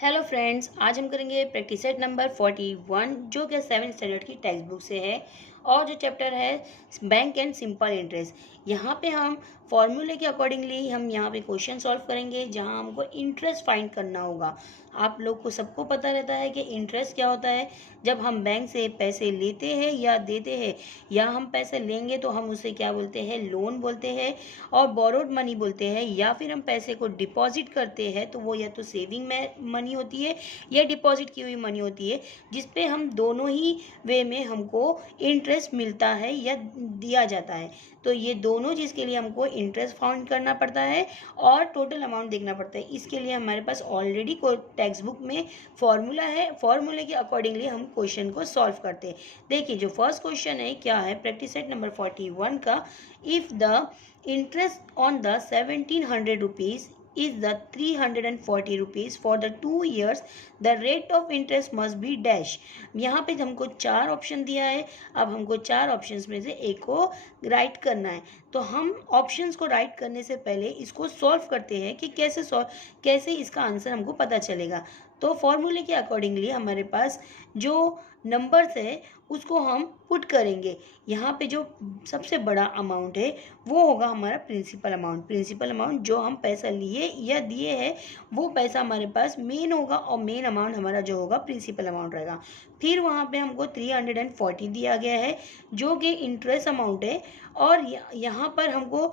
Hello friends, आज हम करेंगे प्रैक्टिस सेट नंबर 41 जो कि 7th स्टैंडर्ड की टेक्स्ट बुक से है। और जो चैप्टर है बैंक एंड सिंपल इंटरेस्ट। यहाँ पे हम फॉर्मूले के अकॉर्डिंगली हम यहाँ पे क्वेश्चन सॉल्व करेंगे जहाँ हमको इंटरेस्ट फाइंड करना होगा। आप लोग को सबको पता रहता है कि इंटरेस्ट क्या होता है। जब हम बैंक से पैसे लेते हैं या देते हैं या हम पैसे लेंगे तो हम उसे क्या बोलते हैं, लोन बोलते हैं और बोरोड मनी बोलते हैं। या फिर हम पैसे को डिपॉजिट करते हैं तो वो या तो सेविंग में मनी होती है या डिपॉजिट की हुई मनी होती है, जिसपे हम दोनों ही वे में हमको इंटरेस्ट मिलता है या दिया जाता है। तो ये दोनों चीज़ के लिए हमको इंटरेस्ट फाउंड करना पड़ता है और टोटल अमाउंट देखना पड़ता है। इसके लिए हमारे पास ऑलरेडी कोई टेक्स्ट बुक में फॉर्मूला है। फॉर्मूले के अकॉर्डिंगली हम क्वेश्चन को सॉल्व करते हैं। देखिए, जो फर्स्ट क्वेश्चन है क्या है, प्रैक्टिस सेट नंबर 41 का। If the interest on the 1700 rupees is the 340 rupees for the 2 years, the rate of interest must be dash। यहाँ पे हमको चार ऑप्शन दिया है। अब हमको चार ऑप्शंस में से एक को राइट करना है। तो हम ऑप्शंस को राइट करने से पहले इसको सॉल्व करते हैं कि कैसे इसका आंसर हमको पता चलेगा। तो फॉर्मूले के अकॉर्डिंगली हमारे पास जो नंबर्स है उसको हम पुट करेंगे। यहाँ पे जो सबसे बड़ा अमाउंट है वो होगा हमारा प्रिंसिपल अमाउंट। प्रिंसिपल अमाउंट जो हम पैसा लिए या दिए हैं वो पैसा हमारे पास मेन होगा और मेन अमाउंट हमारा जो होगा प्रिंसिपल अमाउंट रहेगा। फिर वहाँ पे हमको 340 दिया गया है जो कि इंटरेस्ट अमाउंट है। और यहाँ पर हमको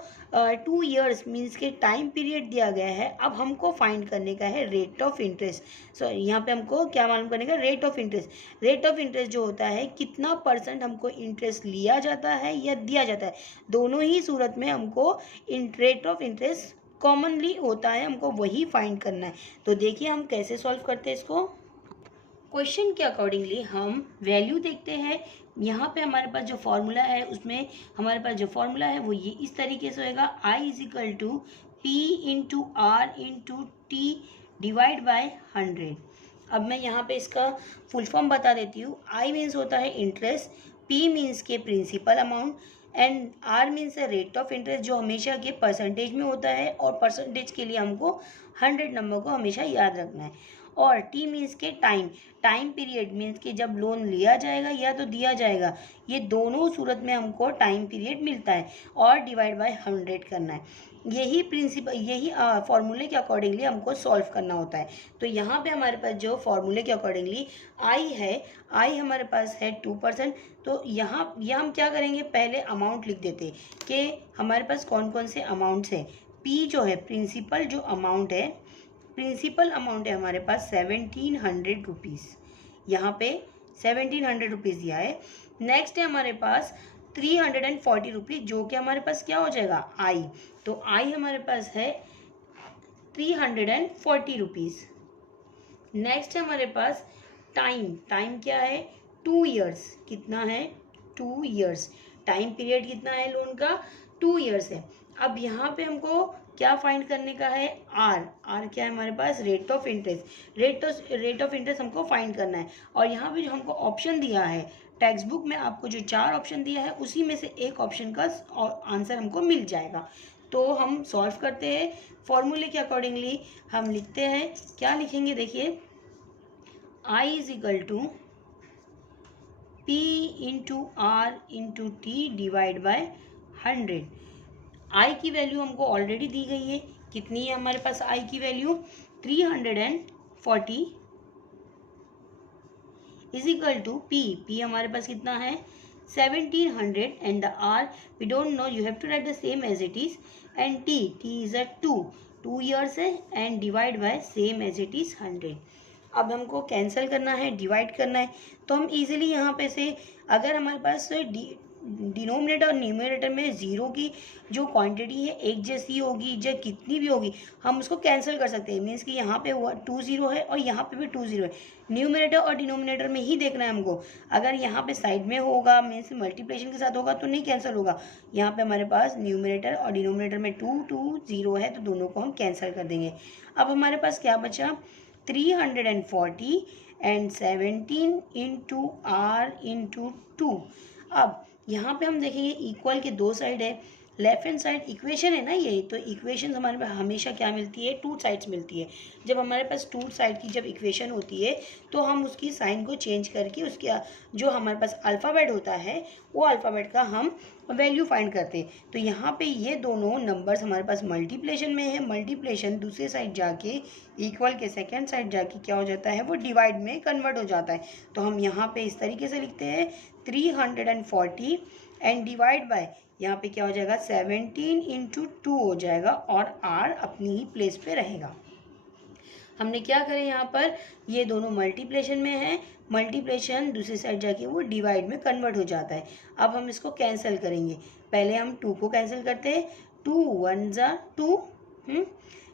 2 years मीन्स के टाइम पीरियड दिया गया है। अब हमको फाइंड करने का है रेट ऑफ इंटरेस्ट। सॉरी, यहाँ पे हमको क्या मालूम करने का, rate of interest. Rate of interest जो होता है कितना परसेंट हमको इंटरेस्ट लिया जाता है या दिया जाता है, दोनों ही सूरत में हमको रेट ऑफ इंटरेस्ट कॉमनली होता है, हमको वही फाइंड करना है। तो देखिए हम कैसे सॉल्व करते हैं इसको। क्वेश्चन के अकॉर्डिंगली हम वैल्यू देखते हैं। यहाँ पे हमारे पास जो फॉर्मूला है उसमें हमारे पास जो फॉर्मूला है वो ये इस तरीके से होगा, I is equal to P into R into T divide by 100। अब मैं यहाँ पे इसका फुल फॉर्म बता देती हूँ। आई मीन्स होता है इंटरेस्ट, पी मीन्स के principal amount and R means है रेट ऑफ इंटरेस्ट जो हमेशा के परसेंटेज में होता है। और परसेंटेज के लिए हमको 100 नंबर को हमेशा याद रखना है। और टी मीन्स के टाइम, टाइम पीरियड मीन्स कि जब लोन लिया जाएगा या तो दिया जाएगा, ये दोनों सूरत में हमको टाइम पीरियड मिलता है। और डिवाइड बाय 100 करना है। यही प्रिंसिपल, यही फॉर्मूले के अकॉर्डिंगली हमको सॉल्व करना होता है। तो यहाँ पे हमारे पास जो फॉर्मूले के अकॉर्डिंगली आई है, आई हमारे पास है 2%। तो यहाँ हम क्या करेंगे, पहले अमाउंट लिख देते कि हमारे पास कौन कौन से अमाउंट्स हैं। पी जो है प्रिंसिपल जो अमाउंट है, प्रिंसिपल अमाउंट है हमारे पास 1700 रुपीज़। यहाँ पे 1700 रुपीज़ दिया है। नेक्स्ट है हमारे पास 340 रुपीज़ जो कि हमारे पास क्या हो जाएगा, आई। तो आई हमारे पास है 340 रुपीज़। नेक्स्ट है हमारे पास टाइम, टाइम क्या है 2 इयर्स। कितना है 2 इयर्स। टाइम पीरियड कितना है लोन का, 2 इयर्स है। अब यहाँ पे हमको क्या फाइंड करने का है, आर। आर क्या है हमारे पास, rate of interest. Rate of interest हमको फाइंड करना है। और यहाँ पे जो हमको ऑप्शन दिया है टेक्स्ट बुक में, आपको जो चार ऑप्शन दिया है उसी में से एक ऑप्शन का आंसर हमको मिल जाएगा। तो हम सॉल्व करते हैं फॉर्मूले के अकॉर्डिंगली। हम लिखते हैं, क्या लिखेंगे देखिए, I is equal to P into R into T divide by 100। I की वैल्यू हमको ऑलरेडी दी गई है। कितनी है हमारे पास आई की value, 340 is equal to P. P हमारे पास कितना है 1700 and the R we don't know, you have to write the same as it is. And T is a 2 years है and divide by same as it is 100। अब हमको cancel करना है, divide करना है। तो हम इजीली यहाँ पे से, अगर हमारे पास डिनोमिनेटर और न्यूमरेटर में ज़ीरो की जो क्वांटिटी है एक जैसी होगी, जो कितनी भी होगी, हम उसको कैंसिल कर सकते हैं। मीन्स कि यहाँ पे 2 0 है और यहाँ पे भी 2 0 है। न्यूमरेटर और डिनोमिनेटर में ही देखना है हमको। अगर यहाँ पे साइड में होगा मीन्स मल्टीप्लिकेशन के साथ होगा तो नहीं कैंसिल होगा। यहाँ पे हमारे पास न्यूमरेटर और डिनोमिनेटर में 2 2 0 है तो दोनों को हम कैंसिल कर देंगे। अब हमारे पास क्या बचा, 340 एंड 17 इंटू आर इंटू 2। अब यहाँ पे हम देखेंगे इक्वल के दो साइड है। लेफ्ट हैंड साइड इक्वेशन है ना ये, तो इक्वेशन हमारे पास हमेशा क्या मिलती है, टू साइड्स मिलती है। जब हमारे पास टू साइड की जब इक्वेशन होती है तो हम उसकी साइन को चेंज करके उसके जो हमारे पास अल्फ़ाबेट होता है वो अल्फ़ाबेट का हम वैल्यू फाइंड करते हैं। तो यहाँ पे ये दोनों नंबर्स हमारे पास मल्टीप्लिकेशन में है, मल्टीप्लिकेशन दूसरे साइड जाके इक्वल के सेकेंड साइड जाके क्या हो जाता है, वो डिवाइड में कन्वर्ट हो जाता है। तो हम यहाँ पे इस तरीके से लिखते हैं 340 एंड डिवाइड बाय, यहाँ पे क्या हो जाएगा 17 इंटू 2 हो जाएगा और r अपनी ही प्लेस पे रहेगा। हमने क्या करें, यहाँ पर ये दोनों मल्टीप्लिकेशन में है, मल्टीप्लिकेशन दूसरी साइड जाके वो डिवाइड में कन्वर्ट हो जाता है। अब हम इसको कैंसिल करेंगे। पहले हम 2 को कैंसिल करते हैं, 2 1 जा 2,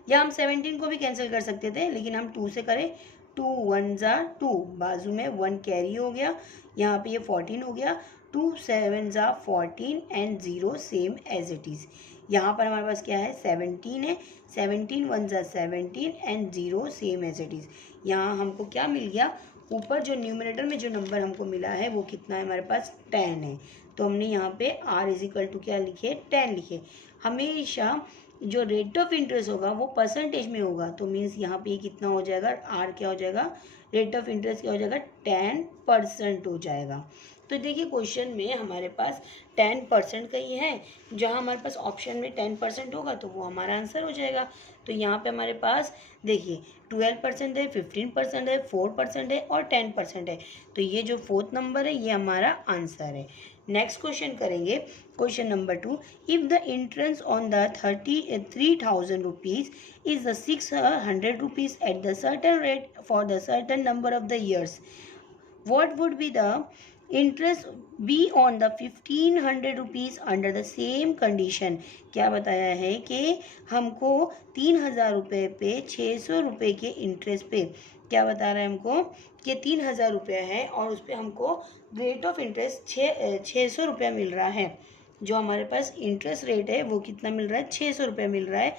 या हम 17 को भी कैंसिल कर सकते थे, लेकिन हम 2 से करें। 2 1 जा 2, बाजू में 1 कैरी हो गया, यहाँ पे ये 14 हो गया। 2 7 जा 14 and 0 same as it is. यहाँ पर हमारे पास क्या है, 17 है, 17 1 जा 17 and 0 same as it is. यहाँ हमको क्या मिल गया, ऊपर जो न्यूमरेटर में जो नंबर हमको मिला है वो कितना है, हमारे पास 10 है। तो हमने यहाँ पे r इज इक्वल टू क्या लिखे, 10 लिखे। हमेशा जो रेट ऑफ इंटरेस्ट होगा वो परसेंटेज में होगा, तो मीन्स यहाँ पे कितना हो जाएगा, r क्या हो जाएगा, रेट ऑफ इंटरेस्ट क्या हो जाएगा, 10% हो जाएगा। तो देखिए क्वेश्चन में हमारे पास 10% का ही है, जहाँ हमारे पास ऑप्शन में 10% होगा तो वो हमारा आंसर हो जाएगा। तो यहाँ पे हमारे पास देखिए 12% है, 15% है, 4% है और 10% है। तो ये जो फोर्थ नंबर है ये हमारा आंसर है। नेक्स्ट क्वेश्चन करेंगे, question number 2। If the entrance on the 3,000 rupees is the 600 rupees at the certain rate for the certain number of the years, what would be the interest be on the 1500 rupees under the same condition. क्या बताया है कि हमको 3000 रुपये पे 600 रुपये के interest पे, क्या बता रहा है हमको कि 3000 रुपया है और उस पर हमको रेट ऑफ इंटरेस्ट 600 रुपया मिल रहा है। जो हमारे पास इंटरेस्ट रेट है वो कितना मिल रहा है, 600 रुपया मिल रहा है।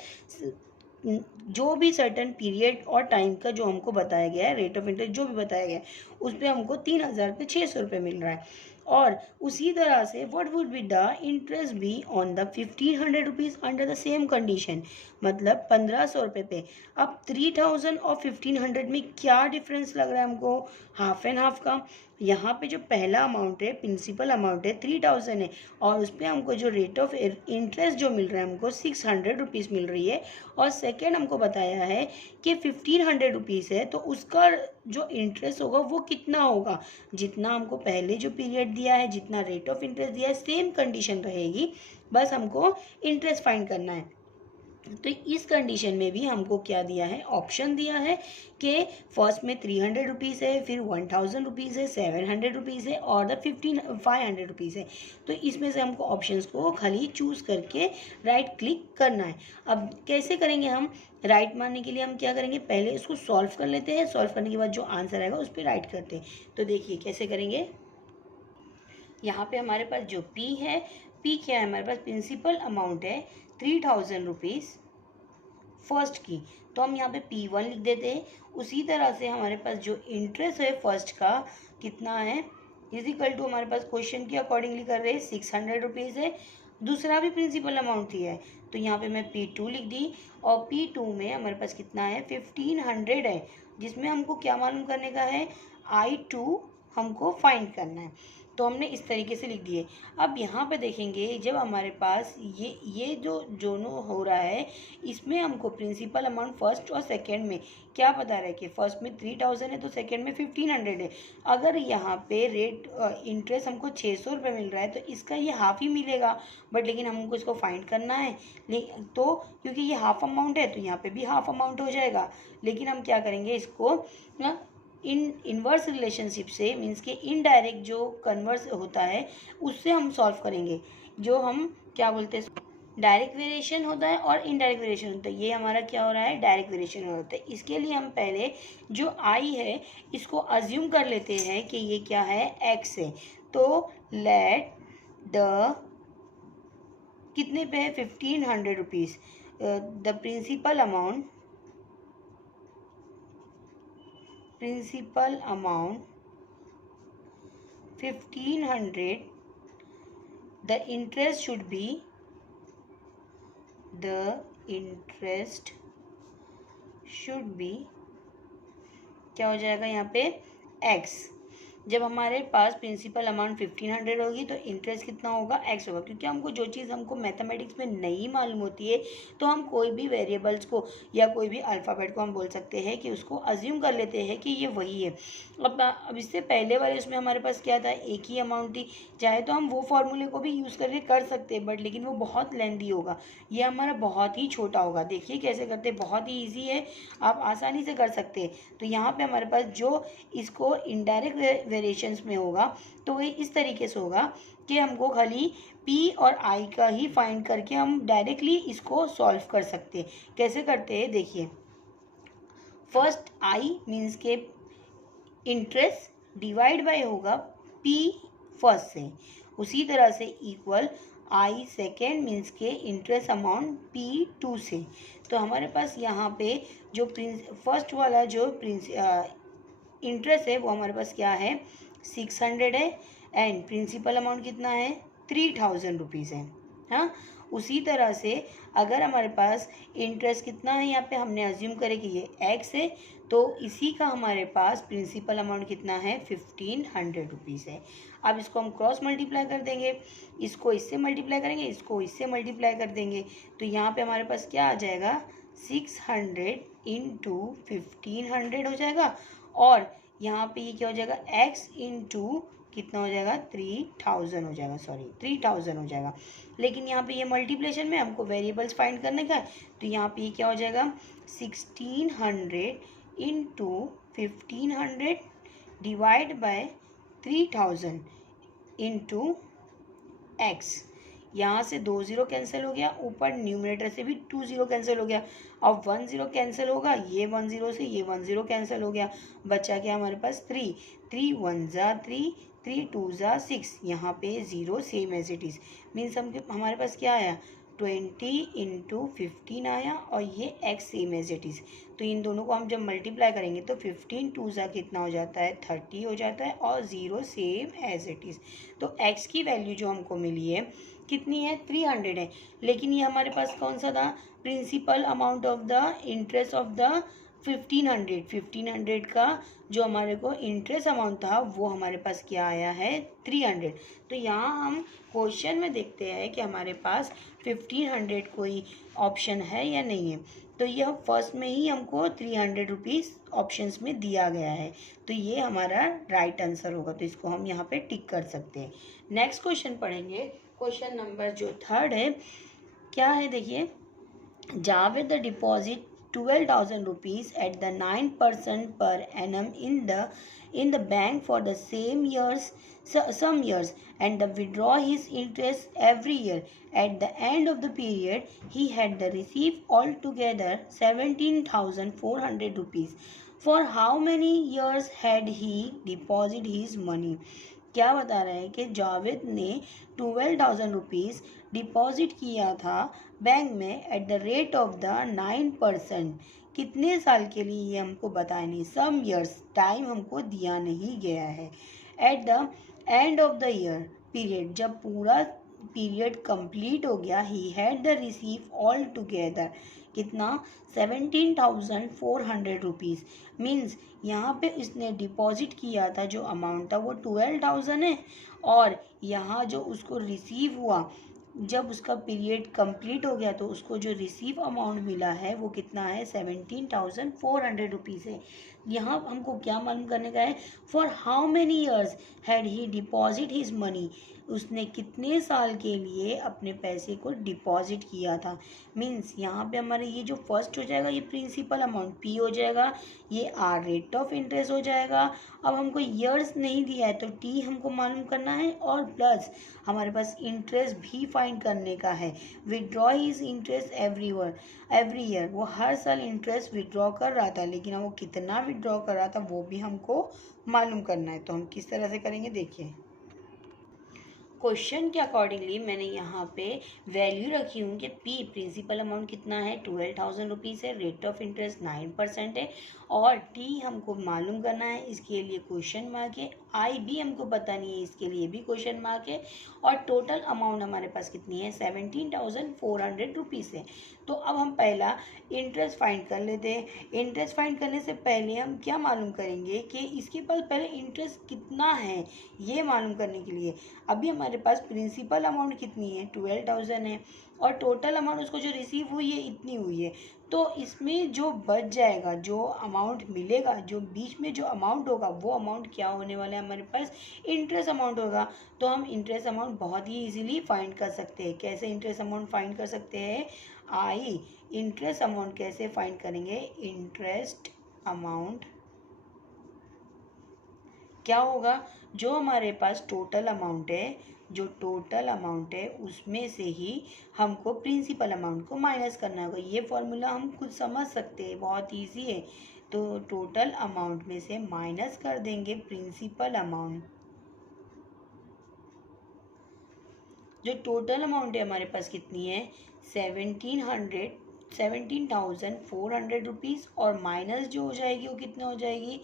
जो भी सर्टन पीरियड और टाइम का जो हमको बताया गया है, रेट ऑफ इंटरेस्ट जो भी बताया गया है उस पर हमको 3000 पे 600 रुपये मिल रहा है। और उसी तरह से what would be the interest be on the 1500 rupees under the same condition, मतलब 1500 रुपये पे। अब 3000 और 1500 में क्या डिफरेंस लग रहा है हमको, हाफ एंड हाफ का। यहाँ पे जो पहला अमाउंट है, प्रिंसिपल अमाउंट है 3000 है और उस पर हमको जो रेट ऑफ इंटरेस्ट जो मिल रहा है हमको 600 रुपीज़ मिल रही है। और सेकेंड हमको बताया है कि 1500 रुपीज़ है तो उसका जो इंटरेस्ट होगा वो कितना होगा, जितना हमको पहले जो पीरियड दिया है, जितना रेट ऑफ इंटरेस्ट दिया है सेम कंडीशन रहेगी, बस हमको इंटरेस्ट फाइंड करना है। तो इस कंडीशन में भी हमको क्या दिया है, ऑप्शन दिया है कि फर्स्ट में 300 रुपीज़ है, फिर 1000 रुपीज़ है, 700 रुपीज़ है और द 500 रुपीज़ है। तो इसमें से हमको ऑप्शंस को खाली चूज़ करके राइट क्लिक करना है। अब कैसे करेंगे हम, राइट मानने के लिए हम क्या करेंगे, पहले इसको सॉल्व कर लेते हैं, सॉल्व करने के बाद जो आंसर आएगा उस पर राइट करते हैं। तो देखिए कैसे करेंगे, यहाँ पे हमारे पास जो P है, P क्या है, हमारे पास प्रिंसिपल अमाउंट है 3000 रुपीज़ फर्स्ट की, तो हम यहाँ पे P1 लिख देते हैं। उसी तरह से हमारे पास जो इंटरेस्ट है फर्स्ट का कितना है, इज इक्वल टू हमारे पास क्वेश्चन के अकॉर्डिंगली कर रहे हैं 600 रुपीज़ है। दूसरा भी प्रिंसिपल अमाउंट ही है तो यहाँ पे मैं P2 लिख दी और P2 में हमारे पास कितना है 1500 है, जिसमें हमको क्या मालूम करने का है, I2 हमको फाइंड करना है। तो हमने इस तरीके से लिख दिए। अब यहाँ पे देखेंगे जब हमारे पास ये जो दोनों हो रहा है, इसमें हमको प्रिंसिपल अमाउंट फर्स्ट और सेकंड में क्या बता रहा है कि फर्स्ट में 3000 है तो सेकंड में 1500 है। अगर यहाँ पे रेट इंटरेस्ट हमको 600 रुपये मिल रहा है तो इसका ये हाफ ही मिलेगा, बट लेकिन हमको इसको फाइंड करना है। तो क्योंकि ये हाफ अमाउंट है तो यहाँ पे भी हाफ अमाउंट हो जाएगा, लेकिन हम क्या करेंगे इसको इनवर्स रिलेशनशिप से, मीन्स के इनडायरेक्ट जो कन्वर्स होता है उससे हम सॉल्व करेंगे। जो हम क्या बोलते हैं, डायरेक्ट वेरिएशन होता है और इनडायरेक्ट वेरिएशन होता है। ये हमारा क्या हो रहा है, डायरेक्ट वेरिएशन होता है। इसके लिए हम पहले जो आई है इसको अज्यूम कर लेते हैं कि ये क्या है, एक्स है। तो लेट द कितने पे है, 1500 rupees, the principal amount 1500, the interest should be the interest should be, क्या हो जाएगा यहाँ पे x। जब हमारे पास प्रिंसिपल अमाउंट 1500 होगी तो इंटरेस्ट कितना होगा x होगा, क्योंकि हमको जो चीज़ हमको मैथमेटिक्स में नहीं मालूम होती है तो हम कोई भी वेरिएबल्स को या कोई भी अल्फ़ाबेट को हम बोल सकते हैं कि उसको अज्यूम कर लेते हैं कि ये वही है। अब इससे पहले वाले उसमें हमारे पास क्या था, एक ही अमाउंट थी। चाहे तो हम वो फॉर्मूले को भी यूज़ करके कर सकते हैं, बट लेकिन वो बहुत लेंदी होगा, ये हमारा बहुत ही छोटा होगा। देखिए कैसे करते हैं, बहुत ही ईजी है, आप आसानी से कर सकते हैं। तो यहाँ पे हमारे पास जो इसको इनडायरेक्ट वेरिएशंस में होगा तो वही इस तरीके से होगा कि हमको खाली p और i का ही फाइंड करके हम डायरेक्टली इसको सॉल्व कर सकते हैं। कैसे करते हैं देखिए, फर्स्ट i मीन्स के इंटरेस्ट डिवाइड बाय होगा p फर्स्ट से, उसी तरह से इक्वल i सेकेंड मीन्स के इंटरेस्ट अमाउंट p टू से। तो हमारे पास यहाँ पे जो फर्स्ट वाला जो इंटरेस्ट है वो हमारे पास क्या है 600 है, एंड प्रिंसिपल अमाउंट कितना है 3000 रुपीज़ है। हाँ, उसी तरह से अगर हमारे पास इंटरेस्ट कितना है, यहाँ पे हमने अज्यूम करे कि ये x है, तो इसी का हमारे पास प्रिंसिपल अमाउंट कितना है 1500 रुपीज़ है। अब इसको हम क्रॉस मल्टीप्लाई कर देंगे, इसको इससे मल्टीप्लाई करेंगे, इसको इससे मल्टीप्लाई कर देंगे, तो यहाँ पे हमारे पास क्या आ जाएगा 600 इंटू 1500 हो जाएगा, और यहाँ पे ये क्या हो जाएगा x इंटू कितना हो जाएगा 3000 हो जाएगा, 3000 हो जाएगा। लेकिन यहाँ पे ये मल्टीप्लिकेशन में हमको वेरिएबल्स फाइंड करने का है, तो यहाँ पे ये क्या हो जाएगा 1600 into 1500 divide by 3000 into x। यहाँ से 2 0 कैंसिल हो गया, ऊपर न्यूमरेटर से भी 2 0 कैंसिल हो गया। अब 1 0 कैंसिल होगा, ये 1 0 से ये 1 0 कैंसिल हो गया, बचा क्या हमारे पास 3 3 1 जा 3 3 2 जा 6, यहाँ पे 0 same as it is, means हमारे पास क्या आया 20 इंटू 15 आया, और ये x same as it is. तो इन दोनों को हम जब मल्टीप्लाई करेंगे तो 15 2 जा कितना हो जाता है 30 हो जाता है, और 0 सेम एज इट इज़। तो x की वैल्यू जो हमको मिली है कितनी है 300 है, लेकिन ये हमारे पास कौन सा था principal amount of the interest of the 1500 का जो हमारे को इंटरेस्ट अमाउंट था वो हमारे पास क्या आया है 300। तो यहाँ हम क्वेश्चन में देखते हैं कि हमारे पास 1500 कोई ऑप्शन है या नहीं है, तो यह फर्स्ट में ही हमको 300 रुपीज़ ऑप्शंस में दिया गया है, तो ये हमारा राइट आंसर होगा, तो इसको हम यहाँ पे टिक कर सकते हैं। नेक्स्ट क्वेश्चन पढ़ेंगे, क्वेश्चन नंबर जो 3 है, क्या है देखिए, Javed the deposit 12,000 rupees at the 9% per annum in the bank for the same years, some years, and the withdraw his interest every year. At the end of the period, he had the receive altogether 17,400 rupees. For how many years had he deposited his money? क्या बता रहा है कि जावेद ने 12,000 rupees deposit किया था bank में at the rate of the 9%। कितने साल के लिए ये हमको बताया नहीं, सम ईयर्स टाइम हमको दिया नहीं गया है। At the end of the year period, जब पूरा पीरियड कंप्लीट हो गया, he had the receive all together कितना 17,400 रुपीज़, मीन्स यहाँ पे इसने डिपॉजिट किया था जो अमाउंट था वो 12,000 है, और यहाँ जो उसको रिसीव हुआ जब उसका पीरियड कंप्लीट हो गया तो उसको जो रिसीव अमाउंट मिला है वो कितना है 17,400 रुपीज़ है। यहाँ हमको क्या मालूम करने का है, for how many years had he deposit his money, उसने कितने साल के लिए अपने पैसे को डिपॉजिट किया था। मीन्स यहाँ पे हमारे ये जो फर्स्ट हो जाएगा ये प्रिंसिपल अमाउंट पी हो जाएगा, ये आर रेट ऑफ इंटरेस्ट हो जाएगा। अब हमको ईयर्स नहीं दिया है तो टी हमको मालूम करना है, और प्लस हमारे पास इंटरेस्ट भी फाइंड करने का है। Withdraw is interest every year, वो हर साल इंटरेस्ट विड्रॉ कर रहा था, लेकिन वो कितना विड्रॉ कर रहा था वो भी हमको मालूम करना है। तो हम किस तरह से करेंगे देखिए, क्वेश्चन के अकॉर्डिंगली मैंने यहाँ पे वैल्यू रखी हूँ कि पी प्रिंसिपल अमाउंट कितना है 12,000 रुपीज़ है, रेट ऑफ इंटरेस्ट 9% है, और टी हमको मालूम करना है, इसके लिए क्वेश्चन मार्क है। आई भी हमको पता नहीं है, इसके लिए भी क्वेश्चन मार्क है। और टोटल अमाउंट हमारे पास कितनी है, 17,400 रुपीज़ है। तो अब हम पहला इंटरेस्ट फाइंड कर लेते हैं। इंटरेस्ट फाइंड करने से पहले हम क्या मालूम करेंगे कि इसके पास पहले इंटरेस्ट कितना है, ये मालूम करने के लिए अभी हमारे पास प्रिंसिपल अमाउंट कितनी है, 12,000 है, और टोटल अमाउंट उसको जो रिसीव हुई है इतनी हुई है। तो इसमें जो बच जाएगा, जो अमाउंट मिलेगा, जो बीच में जो अमाउंट होगा, वो अमाउंट क्या होने वाला है, हमारे पास इंटरेस्ट अमाउंट होगा। तो हम इंटरेस्ट अमाउंट बहुत ही इजीली फाइंड कर सकते हैं। कैसे इंटरेस्ट अमाउंट फाइंड कर सकते हैं, आई इंटरेस्ट अमाउंट कैसे फाइंड करेंगे, इंटरेस्ट अमाउंट क्या होगा, जो हमारे पास टोटल अमाउंट है, जो टोटल अमाउंट है उसमें से ही हमको प्रिंसिपल अमाउंट को माइनस करना होगा। ये फॉर्मूला हम खुद समझ सकते हैं, बहुत इजी है। तो टोटल अमाउंट में से माइनस कर देंगे प्रिंसिपल अमाउंट। जो टोटल अमाउंट है हमारे पास कितनी है, 17,400 रुपीज़, और माइनस जो हो जाएगी वो कितना हो जाएगी,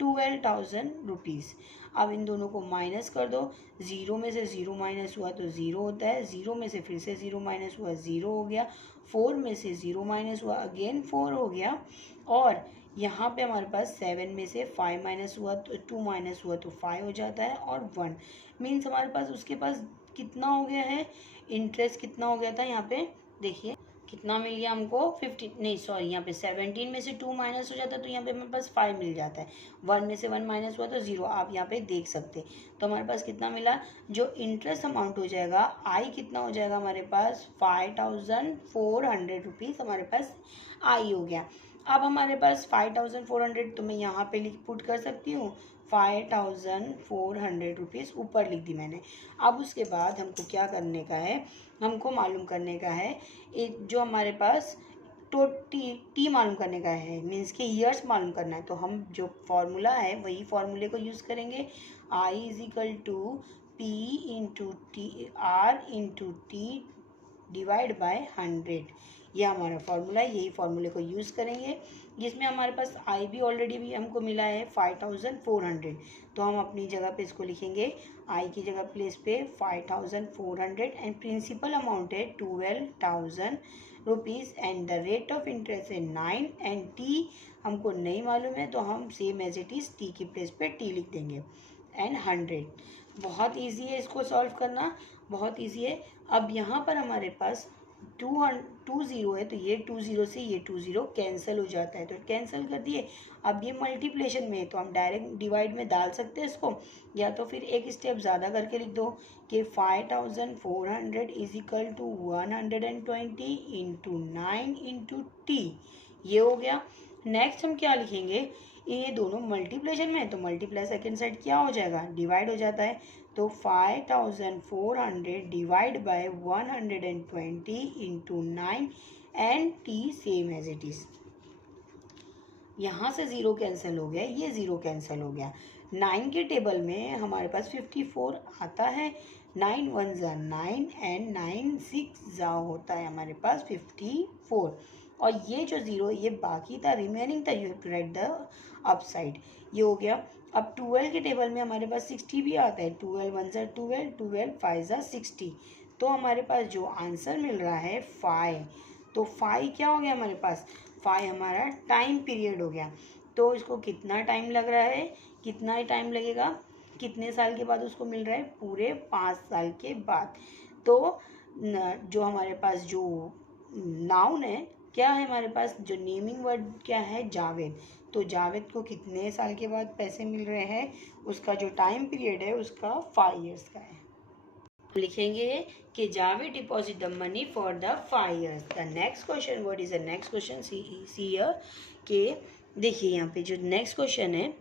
12,000 रुपीज़। अब इन दोनों को माइनस कर दो, ज़ीरो में से ज़ीरो माइनस हुआ तो ज़ीरो होता है, ज़ीरो में से फिर से ज़ीरो माइनस हुआ ज़ीरो हो गया, फोर में से ज़ीरो माइनस हुआ अगेन फोर हो गया, और यहाँ पे हमारे पास सेवन में से फाइव माइनस हुआ तो टू माइनस हुआ तो फाइव हो जाता है, और वन मीन्स हमारे पास उसके पास कितना हो गया है, इंटरेस्ट कितना हो गया था, यहाँ पे देखिए कितना मिल गया हमको, 50 नहीं सॉरी, यहाँ पे 17 में से 2 माइनस हो जाता है तो यहाँ पे हमारे पास 5 मिल जाता है, 1 में से 1 माइनस हुआ तो 0, आप यहाँ पे देख सकते हैं। तो हमारे पास कितना मिला, जो इंटरेस्ट अमाउंट हो जाएगा आई कितना हो जाएगा हमारे पास, 5,400 रुपीज़ हमारे पास आई हो गया। अब हमारे पास 5,400 तो मैं यहाँ पे लिख पुट कर सकती हूँ, 5,400 रुपीज़ ऊपर लिख दी मैंने। अब उसके बाद हमको क्या करने का है, हमको मालूम करने का है एक जो हमारे पास तो टी मालूम करने का है, मीन्स के ईयर्स मालूम करना है। तो हम जो फॉर्मूला है वही फॉर्मूले को यूज़ करेंगे, I is equal to P into T R into T divide by 100। यह हमारा फॉर्मूला है, यही फॉर्मूले को यूज़ करेंगे, जिसमें हमारे पास आई भी ऑलरेडी भी हमको मिला है 5,400। तो हम अपनी जगह पे इसको लिखेंगे, आई की जगह प्लेस पे 5,400 एंड प्रिंसिपल अमाउंट है 12,000 rupees and the rate of interest है 9 एंड टी हमको नहीं मालूम है, तो हम same as it is T की प्लेस पे टी लिख देंगे एंड 100। बहुत इजी है इसको सॉल्व करना, बहुत इजी है। अब यहाँ पर हमारे पास 2 है तो ये 2 से ये 2 कैंसिल हो जाता है, तो कैंसिल कर दिए। अब ये मल्टीप्लिकेशन में है तो हम डायरेक्ट डिवाइड में डाल सकते हैं इसको, या तो फिर एक स्टेप ज़्यादा करके लिख दो कि 5,400 is equal to 120 into 9 into T, ये हो गया। नेक्स्ट हम क्या लिखेंगे, ये दोनों मल्टीप्लिकेशन में है तो मल्टीप्लाई सेकेंड साइड क्या हो जाएगा, डिवाइड हो जाता है। तो 5,400 divide by 120 into 9 and T same as it is. यहाँ से ज़ीरो कैंसिल हो गया, ये ज़ीरो कैंसिल हो गया। 9 के टेबल में हमारे पास 54 आता है, 9 1 ज़ा 9 एंड 9 6 ज़ा होता है हमारे पास 54, और ये जो ज़ीरो ये बाकी था, रिमेनिंग था, you have to write the up side, ये हो गया। अब 12 के टेबल में हमारे पास 60 भी आता है, 12 1 ज़ा 12, 12 5 ज़ा 60, तो हमारे पास जो आंसर मिल रहा है 5। तो 5 क्या हो गया हमारे पास, 5 हमारा टाइम पीरियड हो गया। तो इसको कितना टाइम लग रहा है, कितना टाइम लगेगा, कितने साल के बाद उसको मिल रहा है, पूरे 5 साल के बाद। तो जो हमारे पास जो नाउन है क्या है हमारे पास, जो नेमिंग वर्ड क्या है, जावेद। तो जावेद को कितने साल के बाद पैसे मिल रहे हैं, उसका जो टाइम पीरियड है उसका 5 ईयर्स का है। लिखेंगे कि Javed deposit the money for the 5 years. The next question, what is the next question, see here के देखिए यहाँ पे जो नेक्स्ट क्वेश्चन है,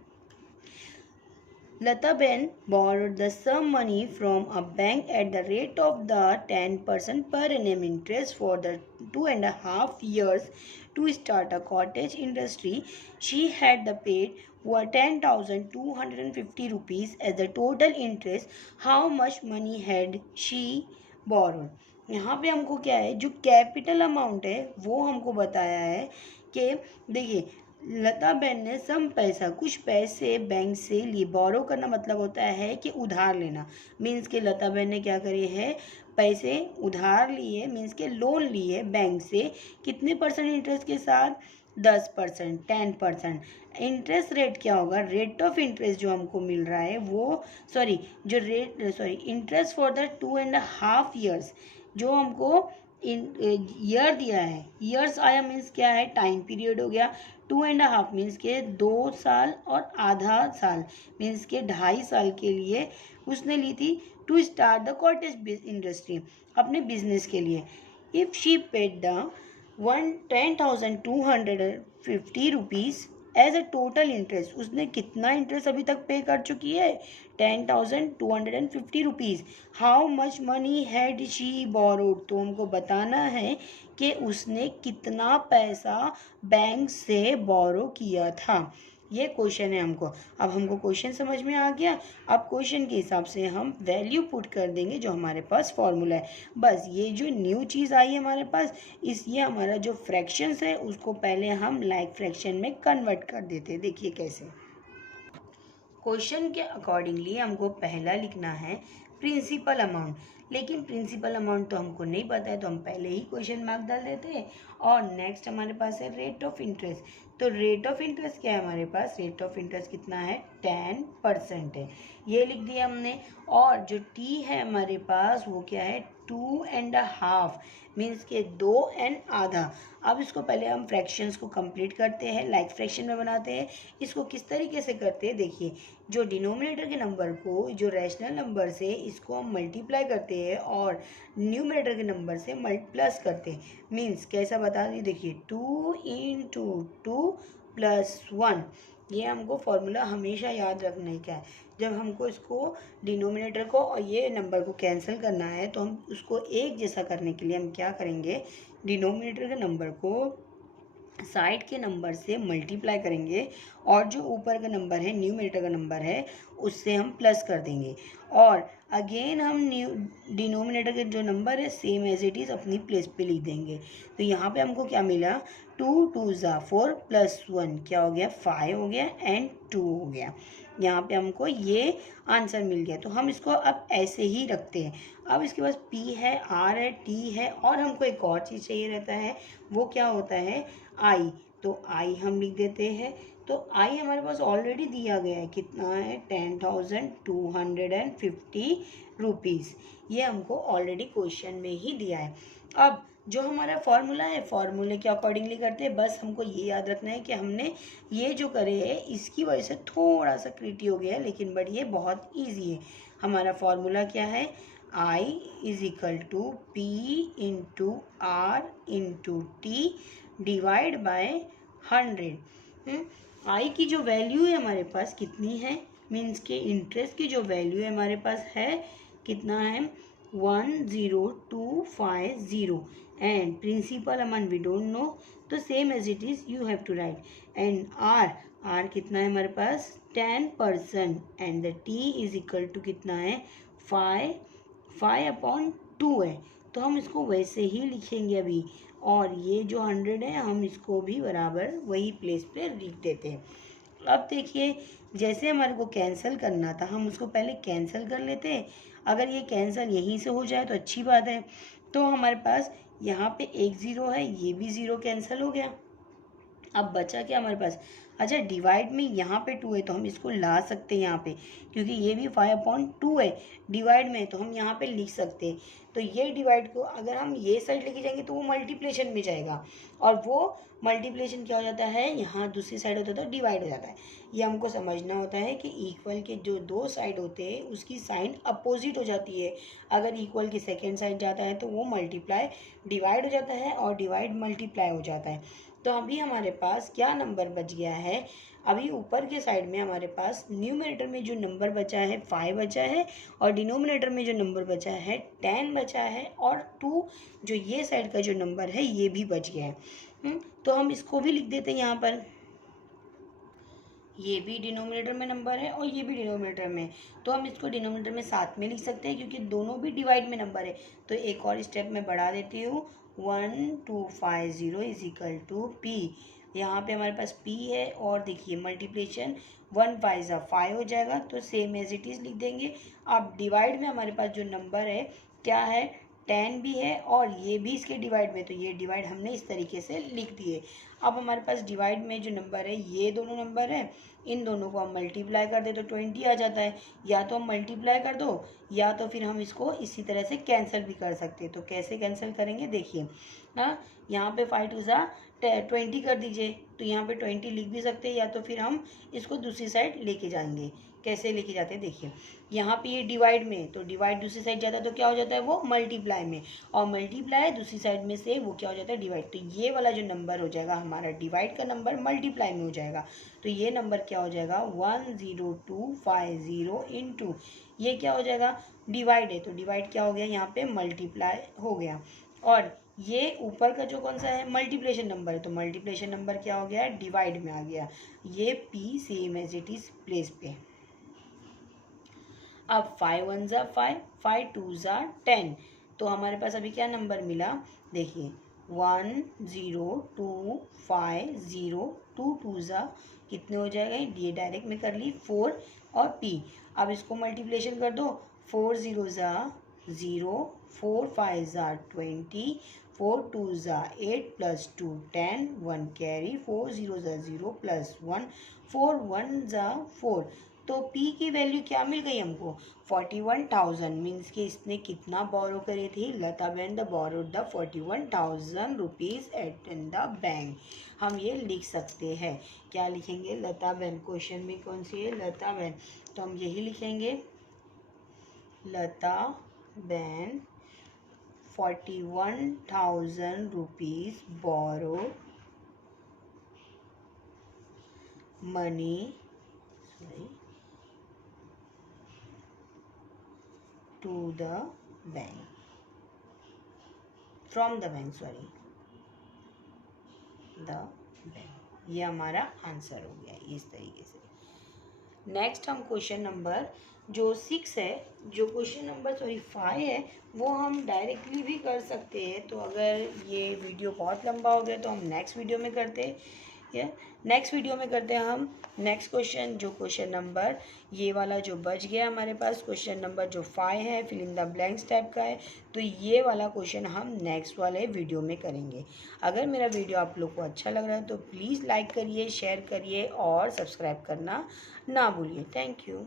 Lata Ben borrowed the sum money from a bank at the rate of the 10% per annum interest for the 2.5 years to start a cottage industry. She had the paid 10,250 rupees as the total interest. How much money had she borrowed? यहाँ पे हमको क्या है, जो capital amount है वो हमको बताया है कि देखिए लता बहन ने सम पैसा, कुछ पैसे बैंक से लिए। बोरो करना मतलब होता है कि उधार लेना। मीन्स के लता बहन ने क्या करे है, पैसे उधार लिए, मीन्स के लोन लिए बैंक से। कितने परसेंट इंटरेस्ट के साथ? 10%, 10%। इंटरेस्ट रेट क्या होगा? रेट ऑफ इंटरेस्ट जो हमको मिल रहा है वो, इंटरेस्ट फॉर द 2.5 ईयर्स, जो हमको ईयर दिया है। ईयर्स आया मीन्स क्या है? टाइम पीरियड हो गया। 2.5 मीन्स के 2 साल और आधा साल, मीन्स के 2.5 साल के लिए उसने ली थी to start the cottage industry, अपने बिजनेस के लिए। If she paid the 10,250 rupees as a total interest, उसने कितना इंटरेस्ट अभी तक पे कर चुकी है? 10,250 rupees. How much money had she borrowed, तो हमको बताना है कि उसने कितना पैसा बैंक से बोरो किया था। ये क्वेश्चन है हमको। अब हमको क्वेश्चन समझ में आ गया। अब क्वेश्चन के हिसाब से हम वैल्यू पुट कर देंगे जो हमारे पास फॉर्मूला है। बस ये जो न्यू चीज़ आई है हमारे पास, ये हमारा जो फ्रैक्शंस है उसको पहले हम लाइक फ्रैक्शन में कन्वर्ट कर देते हैं। देखिए कैसे। क्वेश्चन के अकॉर्डिंगली हमको पहला लिखना है प्रिंसिपल अमाउंट, लेकिन प्रिंसिपल अमाउंट तो हमको नहीं पता है तो हम पहले ही क्वेश्चन मार्क डाल देते हैं। और नेक्स्ट हमारे पास है रेट ऑफ इंटरेस्ट। तो रेट ऑफ इंटरेस्ट क्या है हमारे पास? रेट ऑफ इंटरेस्ट कितना है? 10% है, ये लिख दिया हमने। और जो टी है हमारे पास वो क्या है? 2.5 मीन्स के 2.5। अब इसको पहले हम फ्रैक्शंस को कंप्लीट करते हैं, लाइक फ्रैक्शन में बनाते हैं। इसको किस तरीके से करते हैं? देखिए, जो डिनोमिनेटर के नंबर को जो रैशनल नंबर से इसको हम मल्टीप्लाई करते हैं और न्यूमरेटर के नंबर से प्लस करते हैं। मीन्स कैसा बता दी? देखिए 2 × 2 + 1, ये हमको फॉर्मूला हमेशा याद रखने का है। जब हमको इसको डिनोमिनेटर को और ये नंबर को कैंसिल करना है तो हम उसको एक जैसा करने के लिए हम क्या करेंगे? डिनोमिनेटर के नंबर को साइड के नंबर से मल्टीप्लाई करेंगे और जो ऊपर का नंबर है, न्यूमरेटर का नंबर है, उससे हम प्लस कर देंगे। और अगेन हम डिनोमिनेटर के जो नंबर है सेम एज इट इज़ अपनी प्लेस पे लिख देंगे। तो यहाँ पे हमको क्या मिला? 2 × 2 = 4 + 1 क्या हो गया? 5 हो गया एंड 2 हो गया। यहाँ पे हमको ये आंसर मिल गया। तो हम इसको अब ऐसे ही रखते हैं। अब इसके पास P है, R है, T है और हमको एक और चीज़ चाहिए रहता है, वो क्या होता है? I। तो I हम लिख देते हैं। तो I हमारे पास ऑलरेडी दिया गया है, कितना है? 10,250 रुपीज़। ये हमको ऑलरेडी क्वेश्चन में ही दिया है। अब जो हमारा फॉर्मूला है, फॉर्मूले के अकॉर्डिंगली करते हैं। बस हमको ये याद रखना है कि हमने ये जो करे है इसकी वजह से थोड़ा सा क्रिटी हो गया है, लेकिन बट ये बहुत ईजी है। हमारा फॉर्मूला क्या है? I = P × R × T divide by 100। I की जो वैल्यू है हमारे पास कितनी है? मीन्स के इंटरेस्ट की जो वैल्यू है हमारे पास है कितना है? 10250। And principal amount we don't know, तो same as it is you have to write. And R कितना है हमारे पास? 10%। एंड द टी = कितना है? 5/2 है। तो हम इसको वैसे ही लिखेंगे अभी। और ये जो 100 है हम इसको भी बराबर वही प्लेस पे लिख देते हैं। अब देखिए, जैसे हमारे को कैंसिल करना था हम उसको पहले कैंसिल कर लेते हैं। अगर ये कैंसिल यहीं से हो जाए तो अच्छी बात है। तो हमारे पास यहाँ पे एक ज़ीरो है, ये भी ज़ीरो कैंसिल हो गया। अब बचा क्या हमारे पास? अच्छा, डिवाइड में यहाँ पे 2 है तो हम इसको ला सकते हैं यहाँ पे, क्योंकि ये भी 5/2 है। डिवाइड में तो हम यहाँ पे लिख सकते हैं। तो ये डिवाइड को अगर हम ये साइड लेके जाएंगे तो वो मल्टीप्लिकेशन में जाएगा, और वो मल्टीप्लिकेशन क्या हो जाता है? यहाँ दूसरी साइड होता है तो डिवाइड हो जाता है। ये हमको समझना होता है कि इक्वल के जो दो साइड होते हैं उसकी साइन अपोजिट हो जाती है। अगर इक्वल की सेकेंड साइड जाता है तो वो मल्टीप्लाई डिवाइड हो जाता है और डिवाइड मल्टीप्लाई हो जाता है। तो अभी हमारे पास क्या नंबर बच गया है? अभी ऊपर के साइड में हमारे पास न्यूमरेटर में जो नंबर बचा है 5 बचा है, और डिनोमिनेटर में जो नंबर बचा है 10 बचा है, और 2 जो ये साइड का जो नंबर है ये भी बच गया है। तो हम इसको भी लिख देते हैं यहाँ पर। ये भी डिनोमिनेटर में नंबर है और ये भी डिनोमिनेटर में, तो हम इसको डिनोमिनेटर में साथ में लिख सकते हैं क्योंकि दोनों भी डिवाइड में नंबर है। तो एक और स्टेप में बढ़ा देती हूँ, 1250 = P यहाँ पे हमारे पास P है और देखिए मल्टीप्लिकेशन 1 5 ज़ा 5 हो जाएगा, तो सेम एज इट इज़ लिख देंगे। अब डिवाइड में हमारे पास जो नंबर है क्या है, 10 भी है और ये भी इसके डिवाइड में, तो ये डिवाइड हमने इस तरीके से लिख दिए। अब हमारे पास डिवाइड में जो नंबर है ये दोनों नंबर है, इन दोनों को हम मल्टीप्लाई कर दे तो 20 आ जाता है। या तो हम मल्टीप्लाई कर दो या तो फिर हम इसको इसी तरह से कैंसिल भी कर सकते हैं। तो कैसे कैंसिल करेंगे देखिए, हाँ यहाँ पे 5 2 ज़ा 20 कर दीजिए, तो यहाँ पे 20 लिख भी सकते हैं या तो फिर हम इसको दूसरी साइड लेके जाएंगे। कैसे लेके जाते हैं देखिए, यहाँ पे ये डिवाइड में, तो डिवाइड दूसरी साइड जाता है तो क्या हो जाता है वो मल्टीप्लाई में, और मल्टीप्लाई दूसरी साइड में से वो क्या हो जाता है डिवाइड। तो ये वाला जो नंबर हो जाएगा हमारा डिवाइड का नंबर मल्टीप्लाई में हो जाएगा। तो ये नंबर क्या हो जाएगा 10250 इंटू ये क्या हो जाएगा डिवाइड है, तो डिवाइड क्या हो गया यहाँ पे मल्टीप्लाई हो गया। और ये ऊपर का जो कौन सा है मल्टीप्लिकेशन नंबर है, तो मल्टीप्लिकेशन नंबर क्या हो गया डिवाइड में आ गया। ये P same as it is place पे। अब 5 1 ज़ा 5 5 2 ज़ा 10, तो हमारे पास अभी क्या नंबर मिला देखिए 10250 2 2 ज़ा कितने हो जाएगा, ये डायरेक्ट में कर ली 4 और P। अब इसको मल्टीप्लिकेशन कर दो, 4 0 ज़ा 0 4 5 ज़ा 20 4 2 ज़ा 8 प्लस 2 10 1 कैरी 4 0 ज़ा 0 प्लस 1 4 1 ज़ा 4, तो P की वैल्यू क्या मिल गई हमको 41,000। मीन्स कि इसने कितना बोरो करे थी, लता बहन the borrowed the 41,000 rupees at in the bank. हम ये लिख सकते हैं, क्या लिखेंगे लता बहन, क्वेश्चन में कौन सी है लता बहन, तो हम यही लिखेंगे लता बहन 41,000 rupees borrow money to the bank from the bank the bank। ये हमारा आंसर हो गया इस तरीके से। नेक्स्ट हम क्वेश्चन नंबर जो 6 है, जो क्वेश्चन नंबर 5 है वो हम डायरेक्टली भी कर सकते हैं। तो अगर ये वीडियो बहुत लंबा हो गया तो हम नेक्स्ट वीडियो में करते हैं, नेक्स्ट वीडियो में करते हैं हम नेक्स्ट क्वेश्चन, जो क्वेश्चन नंबर ये वाला जो बच गया हमारे पास क्वेश्चन नंबर जो 5 है fill in the blanks type का है, तो ये वाला क्वेश्चन हम नेक्स्ट वाले वीडियो में करेंगे। अगर मेरा वीडियो आप लोग को अच्छा लग रहा है तो प्लीज़ लाइक करिए, शेयर करिए और सब्सक्राइब करना ना भूलिए। Thank you.